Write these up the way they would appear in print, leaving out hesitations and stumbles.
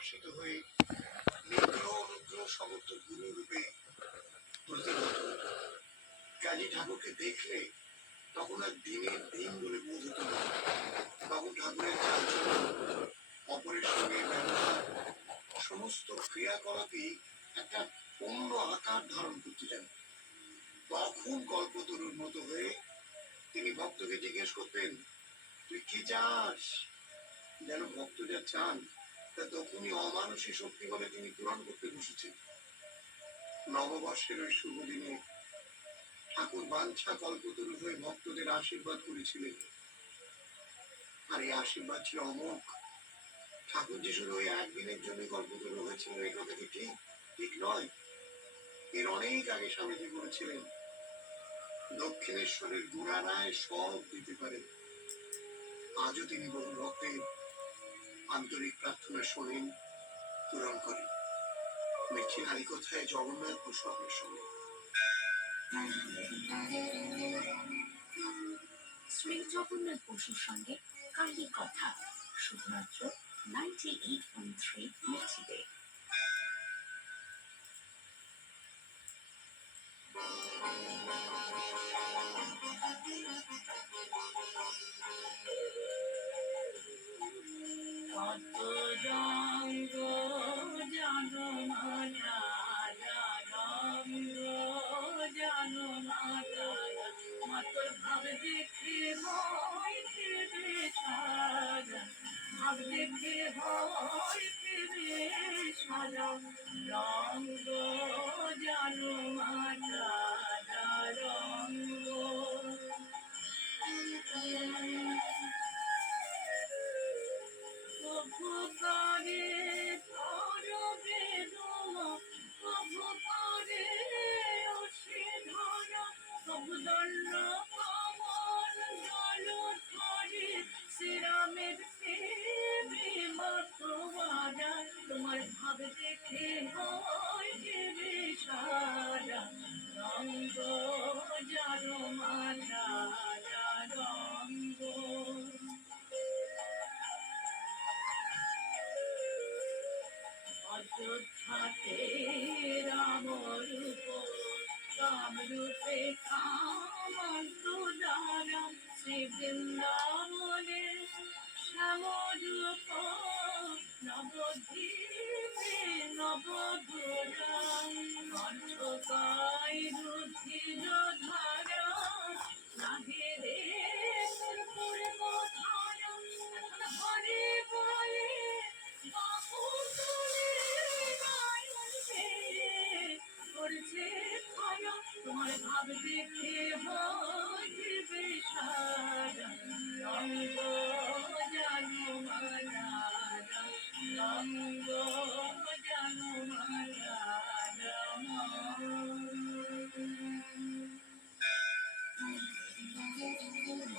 ভাসিত হয়ে নিগ্রহ অনুগ্রহ সমর্থ গুরু রূপে প্রতিভাত হতো। কাজী ঠাকুরকে দেখলে তখন আর দিনের দিন বলে বোধ হতো না। তখন ঠাকুরের চাঞ্চল্য, অপরের সঙ্গে ব্যবহার, সমস্ত ক্রিয়াকলাপই একটা অন্য আকার ধারণ করতে যেন। তখন কল্পতরুর মতো হয়ে তিনি ভক্তকে জিজ্ঞেস করতেন, তুই কি চাস? যেন ভক্ত যা চান তা তখনই অমানুষী শক্তি বলে তিনি পূরণ করতে বসেছেন। নববর্ষের ওই শুভ দিনে ঠাকুর বাঞ্ছা কল্পতরু হয়ে ভক্তদের আশীর্বাদ করেছিলেন। আর এই আশীর্বাদ ছিল অমোঘ। ঠাকুর যে শুধু ওই একদিনের জন্য কল্পতরু হয়েছিলেন এই কথা কি ঠিক? ঠিক নয়। এর অনেক আগে স্বামীজি বলেছিলেন, দক্ষিণেশ্বরের গুড়ারায় সব দিতে পারে। আজও তিনি বহু ভক্তের আন্তরিক প্রার্থনা শোনেন, পূরণ করেন। মিছিল হারিকথায় জগন্নাথ প্রসঙ্গের সঙ্গে শ্রী জগন্নাথ বসুর সঙ্গে কালী কথা, শুধুমাত্র 98.3 মির্চিতে।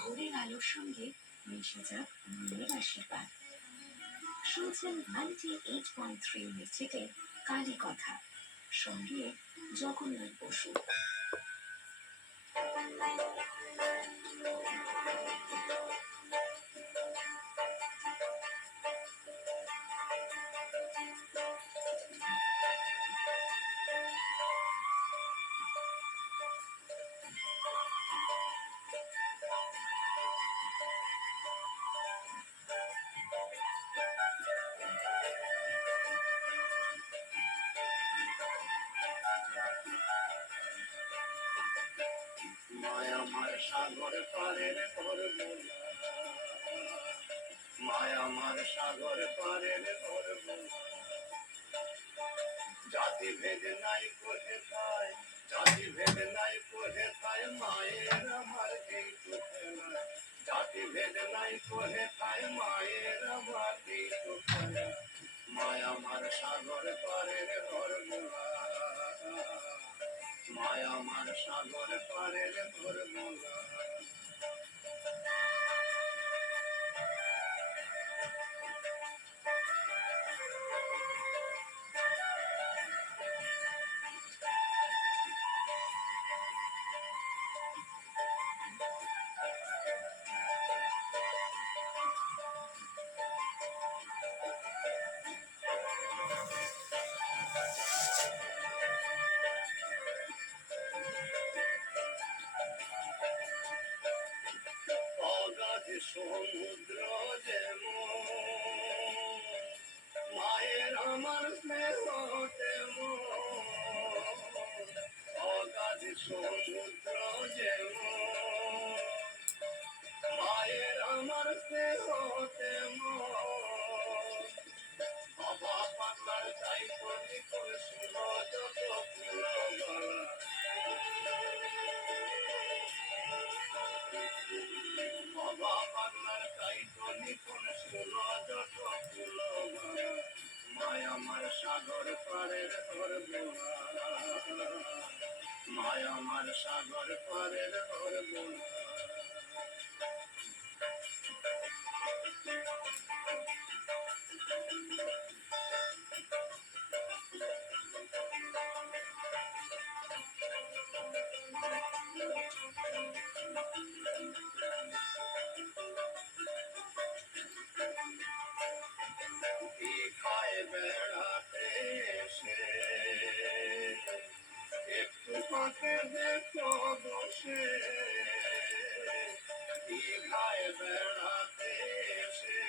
ভোরের আলোর সঙ্গে মিশে যাক মনের আশীর্বাদ। শুনছেন 98.3 মির্চিতে কালী কথা, সঙ্গে জগন্নাথ বসু। মায়ামার সাগর পারের মায়ামার সাগর পারের জাতি ভেদ নাই কোহে খায়, জাতি ভেদ নাই কোহে খায়, মায়ের আমার এই চোখে না। জাতি ভেদ নাই কোহে খায়, মায়ের আমার এই চোখে না। মায়ামার সাগর পারের ঘরমুলা, মায়ামার সাগর পারের ঘরমুলা। অগাধ সমুদ্র যেমন মায়ের আমার স্নেহ তেমন অগাধ সমুদ্র যেমন মায়ের আমার স্নেহ তেমন বাবা পাগলার তাই বলি করে শুনো যত ফুলমালা বাবা পাগলার তাই বলি করে শুনো যত ফুলমালা মায় আমার সাগর পারের ধরবোনা মায় আমার সাগর পারের ধরবোনা দীঘায় বেড়াতে এসে একটু ফাঁকে দেখো বসে দীঘায় বেড়াতে এসে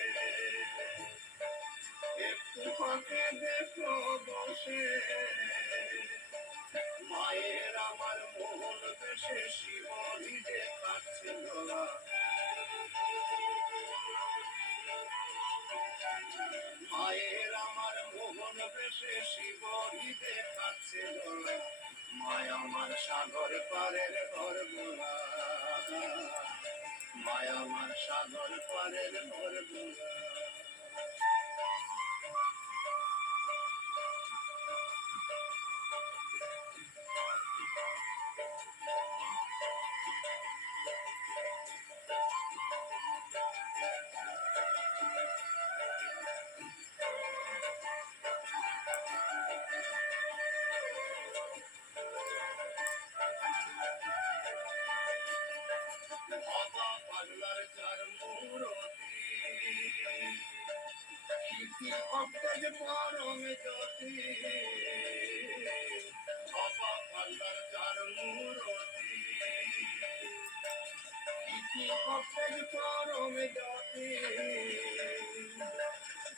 একটু ফাঁকে দেখো বসে মায়ের আমার মোহন দেশে শিবরি যে কাটছে গলা মায়ের আমার মোহন বেশে শিবরি যে কাটছে গলা মায় আমার সাগর পারের ঘর বোলা মায় আমার সাগর পারের ঘর বোলা বাবা পাগলার চার মূরতি কীর্তি অব্দের পরমে জ্যোতি বাবা পাগলার চার মূরতি কীর্তি অব্দের পরমে জ্যোতি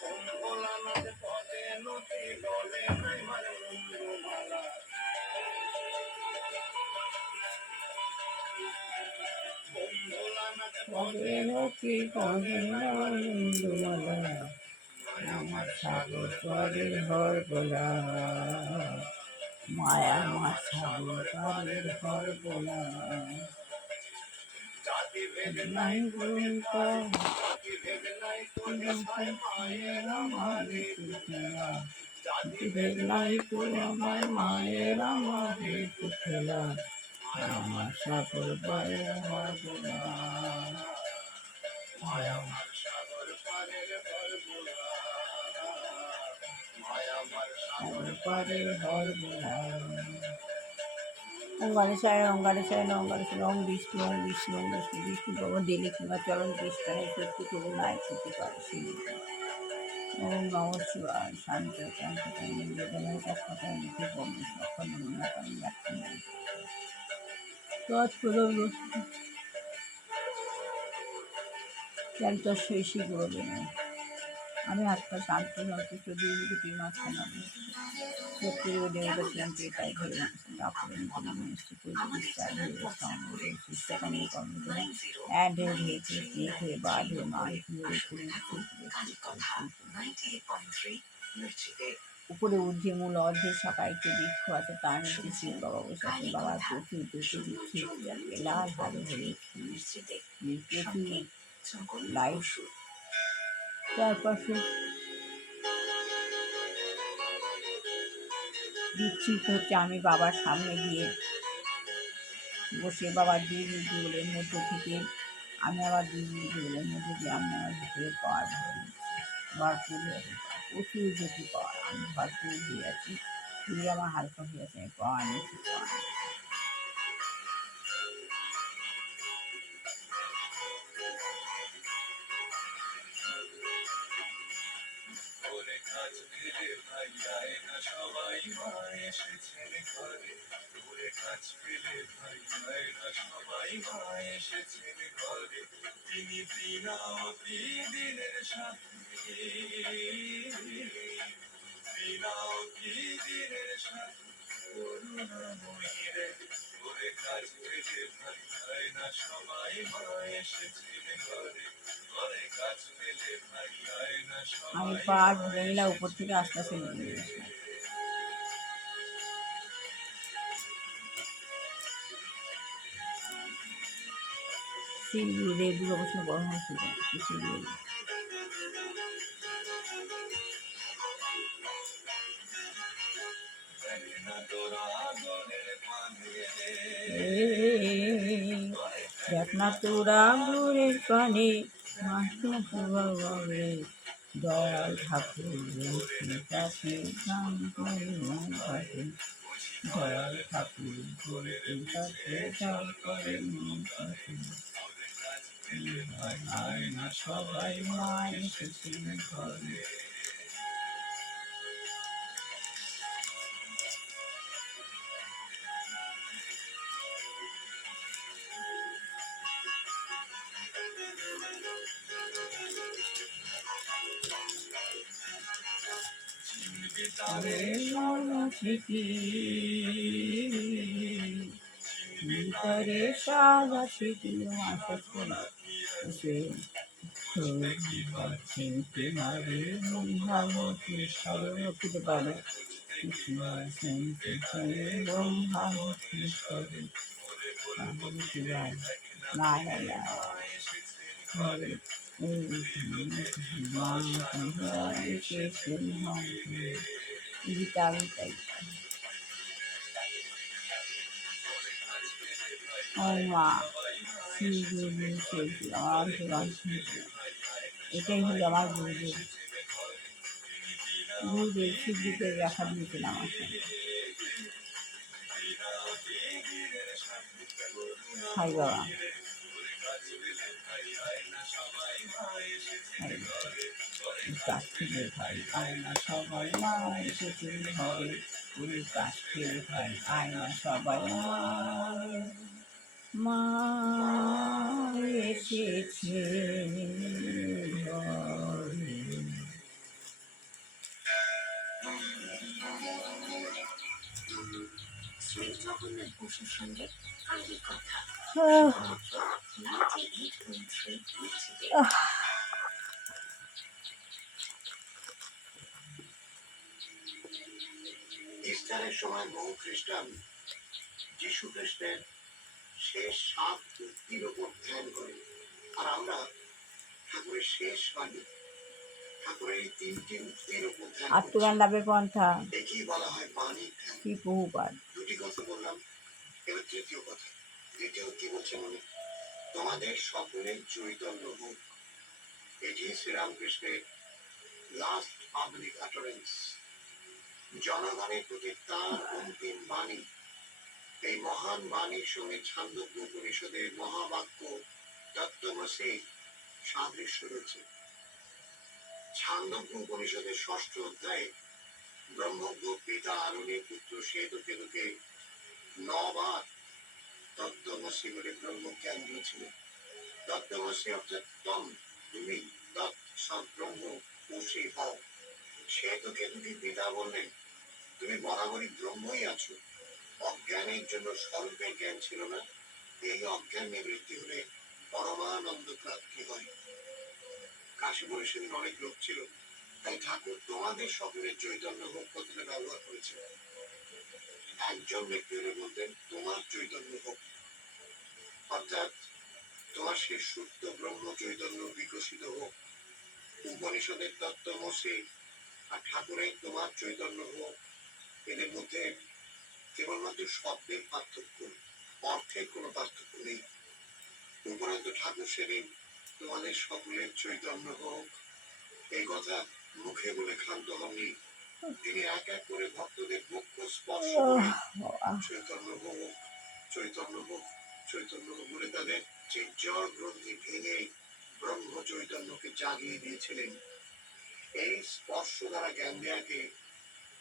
ওম ভোলানাথ পদে নতি গলে নাই মানে মুন্ডমালা ওম ভোলানাথ পদে নতি কন্দমালা আমার সাগর পারের ঘর গোলা মায়া আমার সাগর পারের ঘর গোলা জাতি ভেদ নাই বলতা জাতি ভেদ নাই কোনে ছায় মায়ের আমার খেলা জাতি ভেদ নাই তো আমার মায়ের আমার খেলা আমার সাগর পারের ঘর গোলা মায় আমার সাগর পারের ঘর বোলা মায় আমার সাগর পারের ঘর গোলা ওঙ্গারেশায় ওম বিষ্ণু ওম বিষ্ণু ওম বিষ্ণু বিষ্ণু ভগবান দিলে কিংবা চরণ কৃষ্ণায় সত্যি করু নাই ক্ষতি পারে সেই ওম নম শিবায় শান্ত শান্ততায় নিবেদনায় তৎকথায় লিখে বন্ধু সক্ষণ নমনাকারী ব্যাখ্যা তৎপ্রদম শৈশী গুরবে আমি আত্মা শান্ত সন্তুষ্ট দুর্নীতি মাঝখানে সত্যির দেবতা ছিলাম তাই ধরে তারপরে মিষ্টি করে বিস্তার হয়ে শিষ্টাকামী কর্মজনে অ্যাড হয়ে ঘিয়েছে চেক হয়ে বাদ হয়ে মাছ ধরে উপরে ঊর্ধ্বে মূল অর্ধে সকাইকে বৃক্ষ আছে তার নিচে শিব বাবা বসে আছে বাবার প্রচুর দুটো বিক্ষিপ লাল হারে হয়ে প্রচুর লাইট চারপাশে বিচ্ছিন্ন হচ্ছে আমি বাবার সামনে গিয়ে বসে বাবার দুই মিনিটের মধ্যে থেকে আমি আবার দুই মিনিটের মধ্যে দিয়ে আমি আমার ভিতরে পাওয়ার ধরে ভরপুর হয়ে প্রচুর যেটি পাওয়ার আমি ভরপুর দিয়ে আছি দিয়ে আমার হালকা হয়ে আছে আমি পাওয়া নিচ্ছি পেলে ভাই আয় না সবাই মা এসেছেন ঘরে তোরে কাজ পেলে ভাই আয় না সবাই মা এসেছেন ঘরে তিনি বিনাওতি দিনের সাথী বিনাওতি দিনের সাথী করুণাময়ী রে তোরে কাজ পেলে ভাই আয় না সবাই মা এসেছেন ঘরে তোরে কাজ পেলে ভাই আয় না আমি সবাই পা মা ধরে নিলাম উপর থেকে আস্তে আস্তে নেমে গেছে। শিলিগুড়ি রেগুলো অবশ্য বড় হয়েছিল শিলিগুড়ি। দেখ না তোরা গুড়ের পানে মাসে দয়াল ঠাকুর কাছে গান করে ঘাটে দয়াল ঠাকুর কাছে গান করে না সবাই মা এসেছেন ঘরে। ভিতরে সাদা সিটি মাসে তোমারে ব্রহ্মামতি সর্বকিতে পারে ব্রহ্মামতি সর্ব না না না গীতা আমি তাই ও মা এটাই হলো আমার গুরুদেব। গুরুদেব শিবজিকে দেখা দিয়েছিলাম আমার সঙ্গে সাই বাবা। কাছ থেকে ভাই আয়না সবাই মা এসেছে ঘরে ওই কাছ থেকে ভাই আয়না সবাই মা এসেছে ঘরে। শ্রী জগন্নাথ বসুর সঙ্গে কালী কথা আহ 98.3 মিউজিকে ইস্টারের সময় বহু খ্রিস্টান যিশু খ্রিস্টের শেষ 7 উক্তির উপর ধ্যান করে, আর আমরা ঠাকুরের শেষ বাণী ঠাকুরের এই 3টি উক্তির উপর ধ্যান করি। আত্মজ্ঞান লাভের পন্থা একেই বলা হয় বাণীর ধ্যান। কি বহুপাদ। 2টি কথা বললাম, এবার তৃতীয় কথা। দ্বিতীয় কি বলছে মনে, তোমাদের সকলের চৈতন্য হোক। এটি শ্রীরামকৃষ্ণের লাস্ট পাবলিক আটারেন্স, জনগণের প্রতি তাঁর অন্তিম বাণী। এই মহান বাণীর সঙ্গে ছান্দোগ্য উপনিষদের মহাবাক্য তত্ত্বমসি সাদৃশ্য রয়েছে। ছান্দোগ্য উপনিষদের 6ষ্ঠ অধ্যায়ে ব্রহ্মজ্ঞ পিতা আরুণের পুত্র শ্বেতকেতুকে 9 বার তত্ত্বমসি বলে ব্রহ্মজ্ঞান দিয়েছিলেন। তত্ত্বমসি অর্থাৎ তম, তুমি, তৎ সৎ ব্রহ্ম অসি হও। শ্বেতকেতুকে পিতা বললেন, তুমি বরাবরই ব্রহ্মই আছো, অজ্ঞানের জন্য স্বরূপের জ্ঞান ছিল না। এই অজ্ঞান নিবৃত্তি হলে পরমানন্দ প্রাপ্তি হয়। কাশীপুরে সেদিন অনেক লোক ছিল, তাই ঠাকুর তোমাদের সকলের চৈতন্য হোক কথাটা ব্যবহার করেছে। একজন ব্যক্তি হলে বলতেন তোমার চৈতন্য হোক, অর্থাৎ তোমার সে সুপ্ত ব্রহ্ম চৈতন্য বিকশিত হোক। উপনিষদের তত্ত্বমসি আর ঠাকুরের তোমার চৈতন্য হোক, এদের মধ্যে কেবলমাত্র শব্দের পার্থক্য, অর্থের কোনো পার্থক্য নেই। উপরন্তু ঠাকুর সেদিন তোমাদের সকলের চৈতন্য হোক এই কথা মুখে বলে ক্ষান্ত হননি। তিনি এক এক করে ভক্তদের বক্ষ স্পর্শ করে চৈতন্য হোক, চৈতন্য হোক, চৈতন্য হোক বলে তাদের যে জড় গ্রন্থি ভেঙে ব্রহ্ম চৈতন্যকে জাগিয়ে দিয়েছিলেন। এই স্পর্শ দ্বারা জ্ঞান দেয়াকে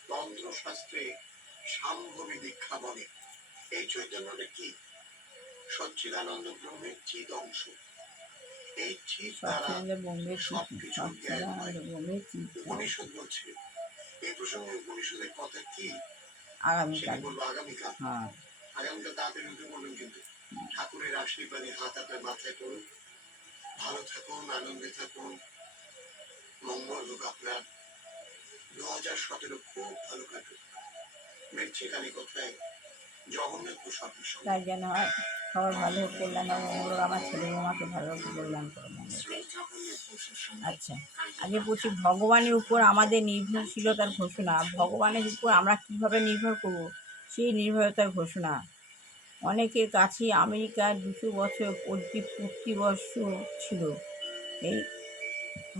তন্ত্রশাস্ত্রে সাম্ভবী দীক্ষা বলে। এই চৈতন্যটা কি? সচ্চিদানন্দ ব্রহ্মের চিৎ অংশ। এই চিৎ দ্বারা সচ্চিদানন্দ ব্রহ্মের সবকিছুর জ্ঞান হয়। সচ্চিদানন্দ ব্রহ্মের চিৎ উপনিষদ বলছে, এই প্রসঙ্গে উপনিষদের কথা কি সেটা আগামীকাল। বলবো আগামীকাল। হ্যাঁ, আগামীকাল তাড়াতাড়ি উঠে বলবেন কিন্তু। ঠাকুরের আশীর্বাদে হাত আপনার মাথায় পড়ুন। ভালো থাকুন, আনন্দে থাকুন, মঙ্গল হোক আপনার। 2017 খুব ভালো কাটুক। মৃচ্ছিকালী কোথায় জগন্নাথপুর স্বপ্নের সঙ্গে। তাই যেন হয় সবার ভালো হোক, কল্যাণ হবে, মঙ্গল হোক, আমার ছেলে বৌমাকে ভালো হোক, কল্যাণ করো, মঙ্গল। শ্রী জগন্নাথ বসুর সঙ্গে আচ্ছা, আগে বলছি ভগবানের উপর আমাদের নির্ভরশীলতার ঘোষণা। ভগবানের উপর আমরা কীভাবে নির্ভর করব সেই নির্ভরতার ঘোষণা। অনেকের কাছে আমেরিকার 200 বছর পূর্তিবর্ষ ছিল এই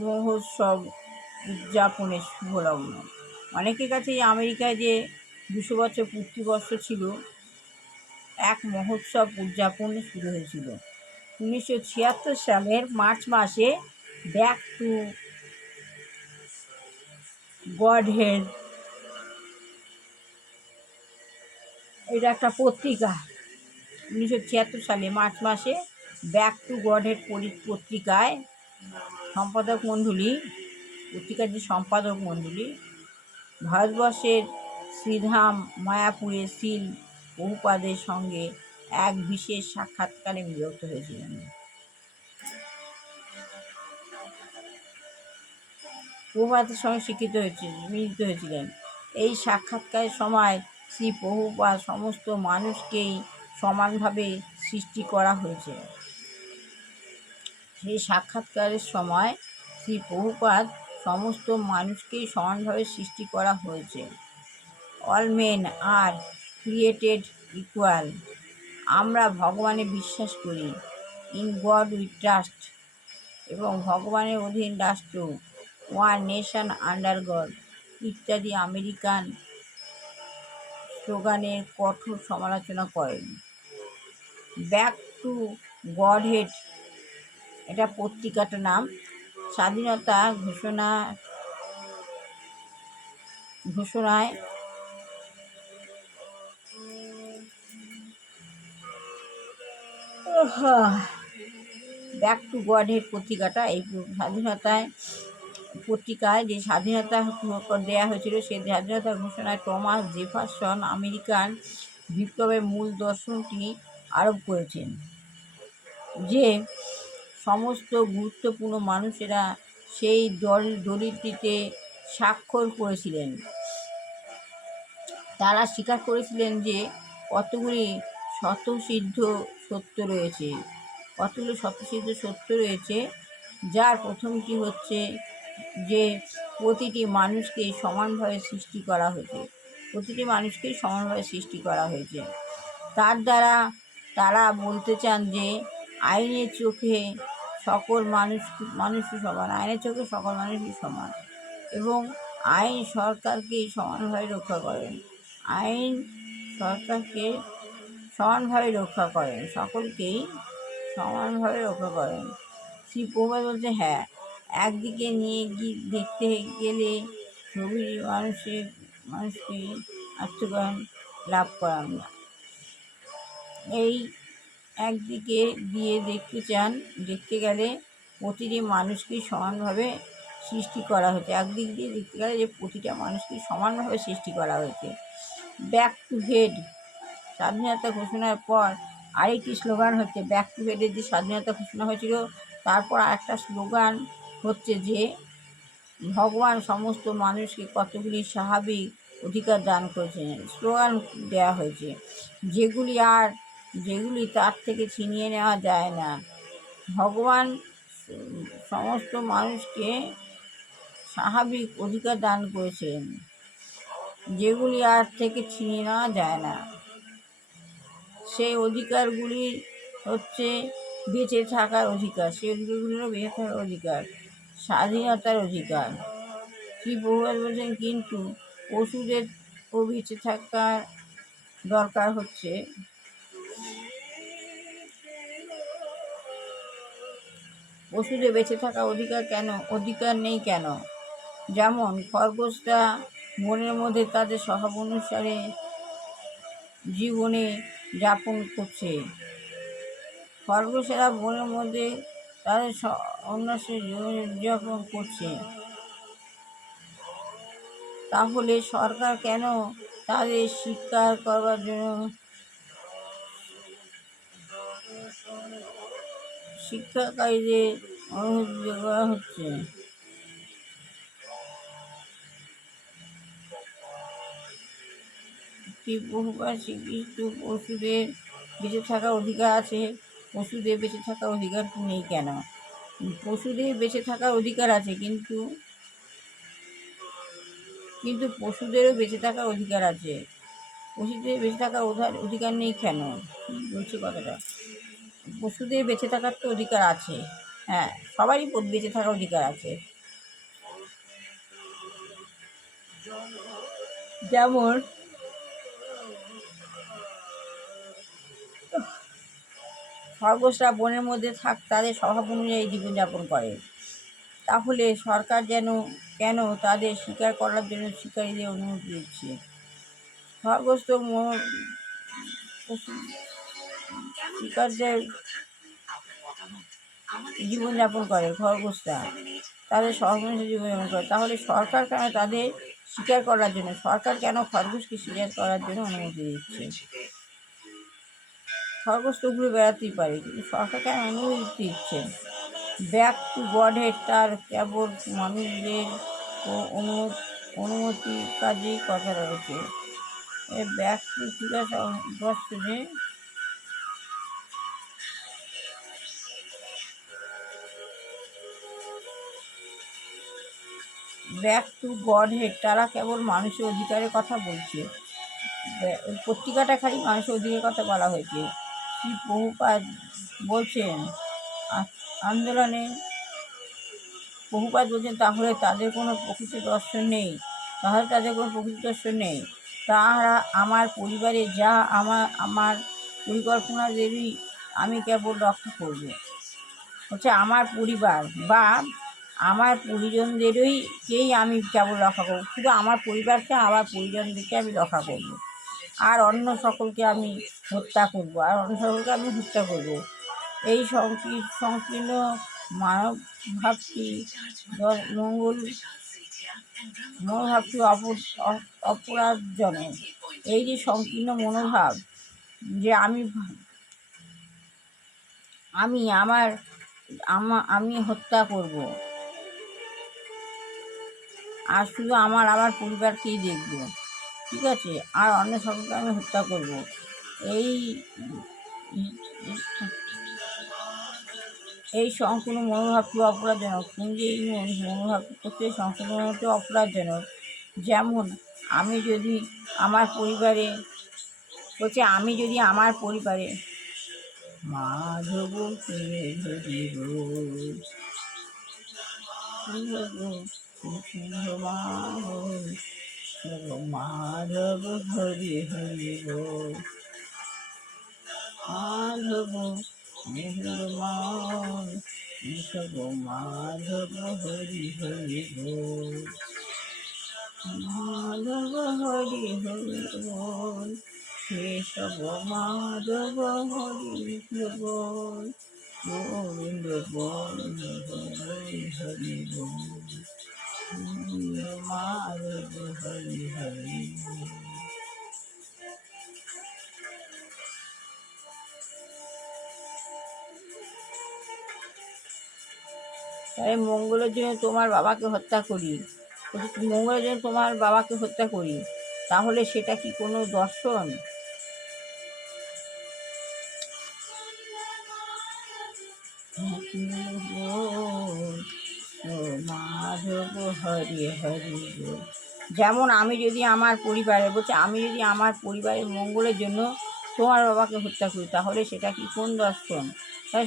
মহোৎসব উদযাপনের শুভলগ্ন। অনেকের কাছে এই আমেরিকায় যে 200 বছর পূর্তিবর্ষ ছিল, এক মহোৎসব উদযাপন শুরু হয়েছিল 1976 সালের মার্চ মাসে। ব্যাক টু গডহেড, এটা একটা পত্রিকা। 1976 সালে মার্চ মাসে ব্যাক টু গডহেড পত্রিকায় সম্পাদক মণ্ডলী, পত্রিকার যে সম্পাদক মণ্ডলী ভারতবর্ষের শ্রীধাম মায়াপুরের শিল প্রভুপাদের সঙ্গে এক বিশেষ সাক্ষাৎকারে বিরত হয়েছিলেন। প্রভুপাদের সঙ্গে মিলিত হয়েছিলেন। এই সাক্ষাৎকারের সময় শ্রী প্রভুপাদ সমস্ত মানুষকেই সমানভাবে সৃষ্টি করা হয়েছে। সেই সাক্ষাৎকারের সময় শ্রী প্রভুপাদ সমস্ত মানুষকেই সমানভাবে সৃষ্টি করা হয়েছে। অল মেন আর ক্রিয়েটেড ইকুয়াল। আমরা ভগবানে বিশ্বাস করি। In god we trust. এবং ভগবানের অধীন রাষ্ট্র, ওয়ান নেশন আন্ডার গড ইত্যাদি আমেরিকান স্লোগানের কঠোর সমালোচনা করেন। ব্যাক টু গডহেড, এটা পত্রিকাটার নাম। স্বাধীনতা ঘোষণায় ব্যাক টু গডহেড পত্রিকাটা, এই স্বাধীনতায় পত্রিকায় যে স্বাধীনতা দেওয়া হয়েছিল, সেই স্বাধীনতা ঘোষণায় টমাস জেফারসন আমেরিকান বিপ্লবের মূল দর্শনটি আরোপ করেছেন যে সমস্ত গুরুত্বপূর্ণ মানুষেরা সেই দলিলটিতে স্বাক্ষর করেছিলেন। তারা স্বীকার করেছিলেন যে কতগুলি স্বতঃসিদ্ধ সত্য রয়েছে, যার প্রথমটি হচ্ছে যে প্রতিটি মানুষকেই সমানভাবে সৃষ্টি করা হয়েছে। তার দ্বারা তারা বলতে চান যে আইনের চোখে সকল মানুষই সমান, এবং আইন সরকারকেই সমানভাবে রক্ষা করেন। সকলকেই সমানভাবে রক্ষা করেন। শ্রী প্রভুপাদ বলছে, হ্যাঁ, একদিকে নিয়ে দেখতে গেলে ছবির মানুষকে আত্মজ্ঞান লাভ করান না। এই একদিকে দিয়ে দেখতে গেলে প্রতিটি মানুষকেই সমানভাবে সৃষ্টি করা হয়েছে। একদিক দিয়ে দেখতে গেলে যে প্রতিটা মানুষকেই সমানভাবে সৃষ্টি করা হয়েছে। ব্যাক টু হেড, স্বাধীনতা ঘোষণার পর আরেকটি স্লোগান হচ্ছে, ব্যাক টু হেডের যে স্বাধীনতা ঘোষণা হয়েছিল তারপর আরেকটা স্লোগান হচ্ছে যে ভগবান সমস্ত মানুষকে কতগুলি স্বাভাবিক অধিকার দান করেছেন, স্লোগান দেওয়া হয়েছে, যেগুলি তার থেকে ছিনিয়ে নেওয়া যায় না। ভগবান সমস্ত মানুষকে স্বাভাবিক অধিকার দান করেছেন, যেগুলি আর থেকে ছিনিয়ে নেওয়া যায় না। সেই অধিকারগুলি হচ্ছে বেঁচে থাকার অধিকার, স্বাধীনতার অধিকার। শ্রী প্রভুপাদ বলছেন, কিন্তু পশুদেরও বেঁচে থাকার দরকার হচ্ছে। পশুদের বেঁচে থাকার অধিকার নেই কেন? যেমন খরগোশরা বনের মধ্যে তাদের স্বভাব অনুসারে জীবনে যাপন করছে। খরগোশেরা বনের মধ্যে তাদের অন্যান্য জীবনযাপন করছে। তাহলে সরকার কেন তাদের শিকার করবার জন্য শিক্ষাকারীদের অনুমতি দেওয়া হচ্ছে? বহুবার স্বীকৃত পশুদের বেঁচে থাকার অধিকার আছে, পশুদের বেঁচে থাকার অধিকার নেই কেন? পশুদের বেঁচে থাকার অধিকার আছে, কিন্তু কিন্তু পশুদেরও বেঁচে থাকার অধিকার আছে। পশুদের বেঁচে থাকার অধিকার নেই কেন? বলছি কথাটা, পশুদের বেঁচে থাকার তো অধিকার আছে। হ্যাঁ, সবারই বেঁচে থাকার অধিকার আছে। যেমন খরগোশরা বনের মধ্যে তাদের স্বভাব অনুযায়ী জীবনযাপন করে। তাহলে সরকার কেন তাদের শিকার করার জন্য শিকারীদের অনুমতি দিচ্ছে? খরগোশ তো শিকারদের জীবনযাপন করে, খরগোশরা তাদের স্বভাব অনুযায়ী জীবনযাপন করে। তাহলে সরকার কেন তাদের শিকার করার জন্য খরগোশকে শিকার করার জন্য অনুমতি দিচ্ছে? খরগোশ তো ঘুরে বেড়াতেই পারে, কিন্তু সরকার কেন অনুমতি দিচ্ছে? ব্যাক টু গডহেড তার কেবল মানুষদের অনুমতি কাজেই কথা রয়েছে। ব্যাক টু জিজ্ঞাসা ব্যাক টু গডহেড তারা কেবল মানুষের অধিকারের কথা বলছে। পত্রিকাটা খালি মানুষের অধিকারের কথা বলা হয়েছে। শ্রী প্রভুপাদ বলছেন আন্দোলনে তাহলে তাদের কোনো প্রকৃত দর্শন নেই। তাহারা আমার পরিবারে যা আমার পরিকল্পনাদেরই আমি কেবল রক্ষা করব। আমার পরিবার বা আমার পরিজনদেরকেই আমি কেবল রক্ষা করব। শুধু আমার পরিবারকে, আমার পরিজনদেরকে আমি রক্ষা করব, আর অন্য সকলকে আমি হত্যা করব। এই সংকীর্ণ মানব ভাবটি অপরাধজনক। এই যে সংকীর্ণ মনোভাব যে আমি হত্যা করব, আর শুধু আমার পরিবারকেই দেখব, ঠিক আছে, আর অন্য সকলকে আমি হত্যা করব, এই সংকীর্ণ মনোভাবটি অপরাধজনক। তুমি যে এই মনোভাবটি করতে সংকীর্ণটি অপরাধজনক। যেমন আমি যদি আমার পরিবারে মাধব মাধব হরি হরি বল, মাধব মাধব হরি হরি বল, মাধব হরি হরি বল, কেশব মাধব হরি বল, গোবিন্দ বল হরি হরি বল, মাধব হরি হরি বল। তাই মঙ্গলের জন্য তোমার বাবাকে হত্যা করি, তাহলে সেটা কি কোনো দর্শন? মাধব হরি হরি বল। যেমন আমি যদি আমার পরিবারের মঙ্গলের জন্য তোমার বাবাকে হত্যা করি, তাহলে সেটা কি কোন দর্শন?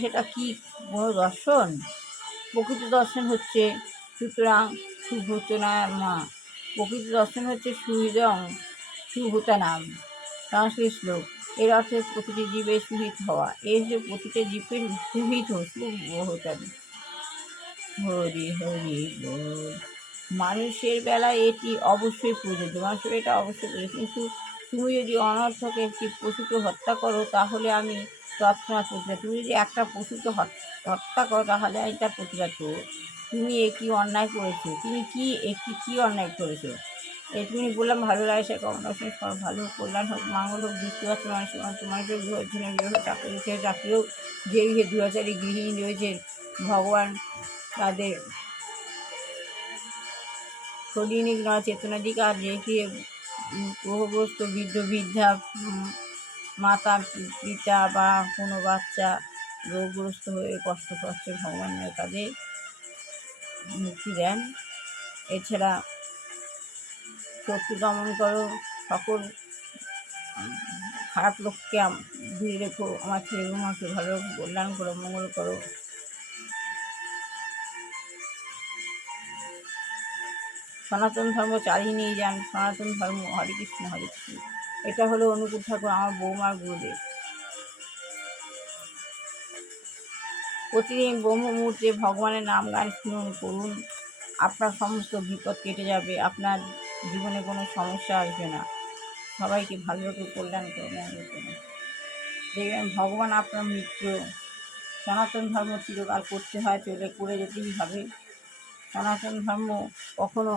সেটা কি কোনো দর্শন? প্রকৃত দর্শন হচ্ছে সুতরাং সুভূতনামা। প্রকৃত দর্শন হচ্ছে সুভূতানাম। সংস্কৃত শ্লোক। এর অর্থ প্রতিটি জীবের সুহিত হওয়া। এই হচ্ছে প্রতিটা জীবের সুহিত শুভ হরি হরি বল। মানুষের বেলায় এটি অবশ্যই প্রযোজ্য, মানুষের এটা অবশ্যই প্রযোজ্য, কিন্তু তুমি যদি অনর্থক একটি পশুকে হত্যা করো তাহলে আমি তৎক্ষণাৎ প্রতিবাদ, তুমি যদি একটা পশুকে হত্যা করো তাহলে আমি তার প্রতিবাদ করবো। তুমি একটি অন্যায় করেছো, তুমি কি অন্যায় করেছো? এটুকুনি বললাম। ভালো লাগে সে কামনা করি সব ভালো হোক, কল্যাণ হোক, মঙ্গল হোক, বুঝতে পারছো মানুষের বিবাহ চাকরি চাকরিও যে দুরাচারী গৃহিণী রয়েছে, ভগবান তাদের শরীরিক নয় চেতনাদিক, আর রেখে গ্রহগ্রস্ত বৃদ্ধ বৃদ্ধা, মাতা পিতা বা কোনো বাচ্চা রোগগ্রস্ত হয়ে কষ্ট পাচ্ছে, ভগবান তাদের মুক্তি দেন। এছাড়া শত্রু দমন করো, সকল খারাপ লোককে দূরে রেখো, আমার ছেলে বৌমাকে ভালো কল্যাণ করো, মঙ্গল করো। সনাতন ধর্ম চালিয়ে নিয়ে যান, সনাতন ধর্ম। হরে কৃষ্ণ হরে কৃষ্ণ। এটা হলো অনুকূল ঠাকুর, আমার বৌমার গুরুদেব। প্রতিদিন ব্রহ্ম মুহূর্তে ভগবানের নাম গান শুনুন, করুন, আপনার সমস্ত বিপদ কেটে যাবে, আপনার জীবনে কোনো সমস্যা আসবে না। সবাইকে ভালো রেখে কল্যাণ করুন, দেখবেন ভগবান আপনার মিত্র। সনাতন ধর্ম চিরকাল করতে হয়, করে যেতেই হবে। সনাতন ধর্ম কখনো,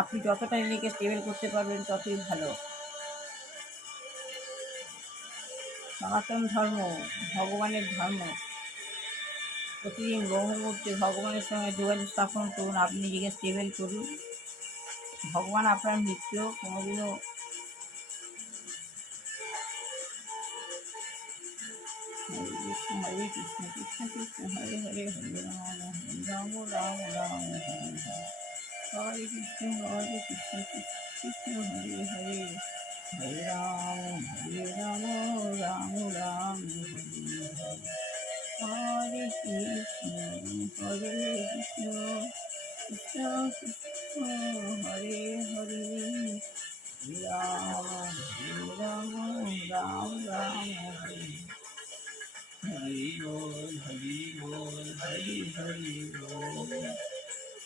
আপনি যতটা নিজেকে স্টেবল করতে পারবেন ততই ভালো। সনাতন ধর্ম ভগবানের ধর্ম। প্রতিদিন ব্রহ্মমুহূর্তে ভগবানের সঙ্গে যোগাযোগ স্থাপন করুন, আপনি নিজেকে স্টেবল করুন। ভগবান আপনার মিত্র, কোনোদিনও হরে কৃষ্ণ কৃষ্ণ কৃষ্ণ হরে হরে, হরে রাম রাম রাম রাম হরে কৃষ্ণ কৃষ্ণ কৃষ্ণ হরে হরে, হরে রাম রাম রাম হরে কৃষ্ণ কৃষ্ণ কৃষ্ণ হরে হরে, রাম রাম রাম রাম হরে, হরি বল হরি বল হরি হরি বল। হরি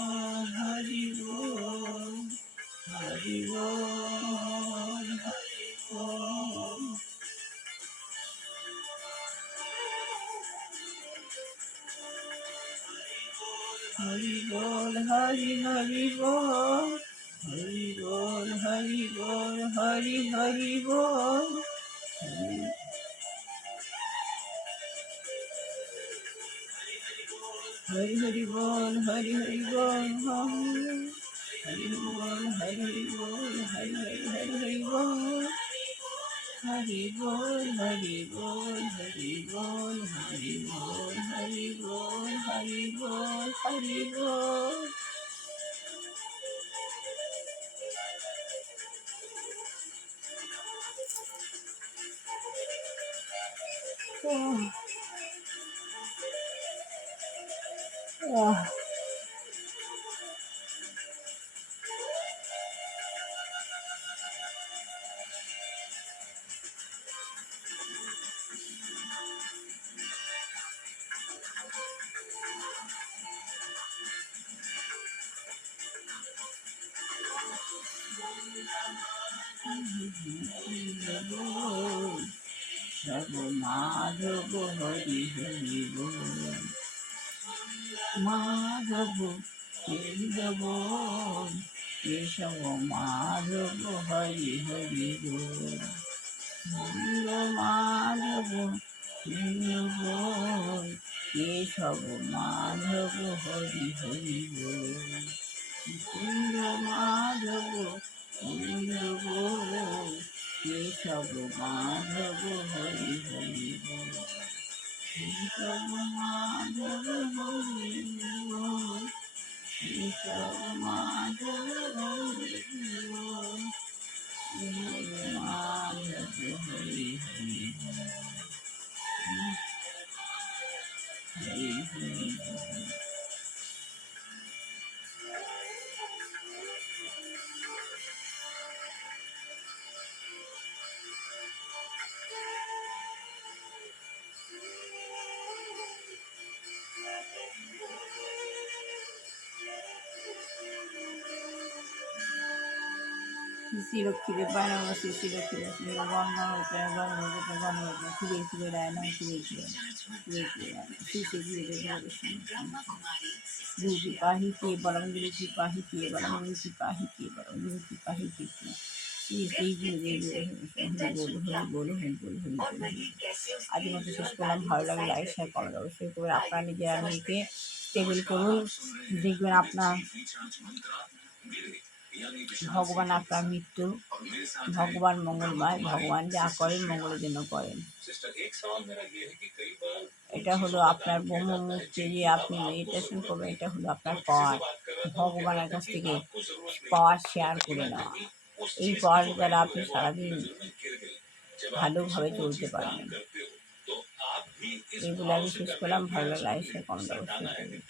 বল হরি বল হরি বল, হরি হরি বল, হরি বল হরি বল, হরি হরি বল, হরি হরি বল, হরি হরি বল, হরি বল, হরি হরি বল, হরি হরি হরি বল, হরি বল, হরি বল, হরি বল, হরি বল, হরি বল, হরি বল, হরি বল। সব মাধব হরি হরি বল, মাধব কেশব, কেশব মাধব হরি হরি বল, মাধব বল, কেশব মাধব হরি হরি বল, মাধব বল, কেশব মাধব হরি হরি বল, কেশব মাধব হরি বল, কেশব মাধব হরি বল, মাধব হরি হরি বল, হরি হরি বল। শ্রীলক্ষ্মীরে বায়না বসে শ্রীলক্ষ্মীরে গণ হতে গণ হতে গণ হতে খুবই খুবই রায় না খুবই খুবই রায় না শ্রী শ্রী গুরুদেব ब्रह्मकुमारी गुरु की पाही के बलम गुरु की पाही के बलम गुरु की पाही के बलम गुरु की पाही के श्री श्री गुरुदेव बोलो हरि बोल हरि और बोल वही कैसे আজ মতো শেষ করলাম। ভালো লাগলে লাইক শেয়ার কমেন্ট অবশ্যই করবেন। আপনারা নিজেরা নিজেকে স্টেবল করুন, দেখবেন আপনার ভগবান আপনার মৃত্যু, ভগবান মঙ্গলময়, ভগবান যা করেন মঙ্গলের জন্য করেন। এটা হলো আপনার ব্রহ্ম মুক্তি, যে আপনি মেডিটেশন করবেন, এটা হলো আপনার পাওয়ার, ভগবানের কাছ থেকে পাওয়ার শেয়ার করে নেওয়া। এই পাওয়ার দ্বারা আপনি সারাদিন ভালোভাবে চলতে পারবেন। এগুলো আমি শেষ করলাম। ভালো লাগলে লাইক শেয়ার কমেন্ট অবশ্যই করবেন।